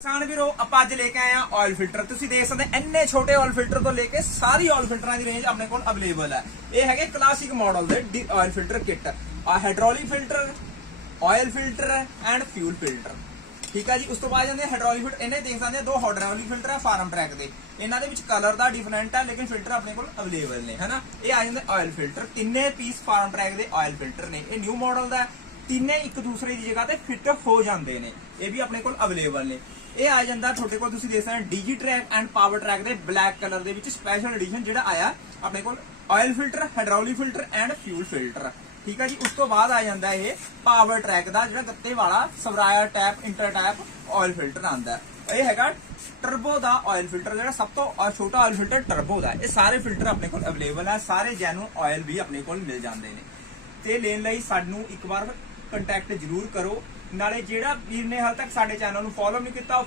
ਕਿਸਾਨ ਵੀਰੋ, ਆਪਾਂ ਅੱਜ ਲੈ ਕੇ ਆਏ ਆ ਆਇਲ ਫਿਲਟਰ ਤੁਸੀਂ ਦੇਖ ਸਕਦੇ ਇੰਨੇ ਛੋਟੇ ਆਇਲ ਫਿਲਟਰ ਤੋਂ ਲੈ ਕੇ ਸਾਰੀ ਆਇਲ ਫਿਲਟਰਾਂ ਦੀ ਰੇਂਜ ਆਪਣੇ ਕੋਲ ਅਵੇਲੇਬਲ ਹੈ। ਇਹ ਹੈਗੇ ਕਲਾਸਿਕ ਮਾਡਲ ਦੇ ਆਇਲ ਫਿਲਟਰ ਕਿੱਟ ਆ hydraulic filter oil filter and fuel filter ਠੀਕ ਆ ਜੀ, ਉਸ ਤੋਂ ਬਾਅਦ ਜਾਂਦੇ ਹਾਈਡ੍ਰੋਲਿਕ ਫਿਲਟਰ ਇਹਨੇ ਦੇਖ ਸਕਦੇ ਦੋ ਹਾਈਡ੍ਰੋਲਿਕ ਫਿਲਟਰ ਆ ਫਾਰਮ ਟਰੈਕ ਦੇ। ਇਹਨਾਂ ਦੇ ਵਿੱਚ ਕਲਰ ਦਾ ਡਿਫਰੈਂਟ ਹੈ, ਲੇਕਿਨ ਫਿਲਟਰ ਆਪਣੇ ਕੋਲ ਅਵੇਲੇਬਲ ਨੇ, ਹਨਾ? ਇਹ ਆ ਜਾਂਦੇ ਆਇਲ ਫਿਲਟਰ ਤਿੰਨੇ ਪੀਸ ਫਾਰਮ ਟਰੈਕ ਦੇ ਆਇਲ ਫਿਲਟਰ ਨੇ। ਇਹ ਨਿਊ ਮਾਡਲ ਦਾ ਤਿੰਨੇ ਇੱਕ ਦੂਸਰੇ ਦੀ ਜਗ੍ਹਾ ਤੇ ਫਿੱਟ ਹੋ ਜਾਂਦੇ ਨੇ। ਇਹ ਵੀ ਆਪਣੇ ਕੋਲ ਅਵੇਲੇਬਲ ਨੇ। ਇਹ ਆ ਜਾਂਦਾ ਤੁਹਾਡੇ ਕੋਲ, ਤੁਸੀਂ ਦੇਖ ਸਕਦੇ ਹੋ Digitrac and Powertrac ਦੇ ਬਲੈਕ ਕਲਰ ਦੇ ਵਿੱਚ ਸਪੈਸ਼ਲ ਐਡੀਸ਼ਨ ਜਿਹੜਾ ਆਇਆ, ਆਪਣੇ ਕੋਲ oil filter hydraulic filter and fuel filter ਠੀਕ ਹੈ ਜੀ? ਉਸ ਤੋਂ ਬਾਅਦ ਆ ਜਾਂਦਾ ਇਹ ਪਾਵਰ ਟਰੈਕ ਦਾ ਜਿਹੜਾ ਗੱਤੇ ਵਾਲਾ ਸਵਰਾਇਆ ਟੈਪ ਇੰਟਰ ਟੈਪ ਆਇਲ ਫਿਲਟਰ ਆਂਦਾ ਇਹ ਹੈਗਾ ਟਰਬੋ ਦਾ ਆਇਲ ਫਿਲਟਰ ਜਿਹੜਾ ਸਭ ਤੋਂ ਛੋਟਾ ਆਇਲ ਫਿਲਟਰ ਟਰਬੋ ਦਾ। ਇਹ ਸਾਰੇ ਫਿਲਟਰ ਆਪਣੇ ਕੋਲ ਅਵੇਲੇਬਲ ਹੈ ਸਾਰੇ ਜੈਨੂਨ ਆਇਲ ਵੀ ਆਪਣੇ ਕੋਲ ਮਿਲ ਜਾਂਦੇ ਨੇ। ਤੇ ਲੈਣ ਲਈ ਸਾਨੂੰ ਇੱਕ ਵਾਰ ਕੰਟੈਕਟ ਜ਼ਰੂਰ ਕਰੋ। ਨਾਲੇ ਜਿਹੜਾ ਵੀਰ ਨੇ ਹਾਲ ਤੱਕ ਸਾਡੇ ਚੈਨਲ ਨੂੰ ਫੋਲੋ ਨਹੀਂ ਕੀਤਾ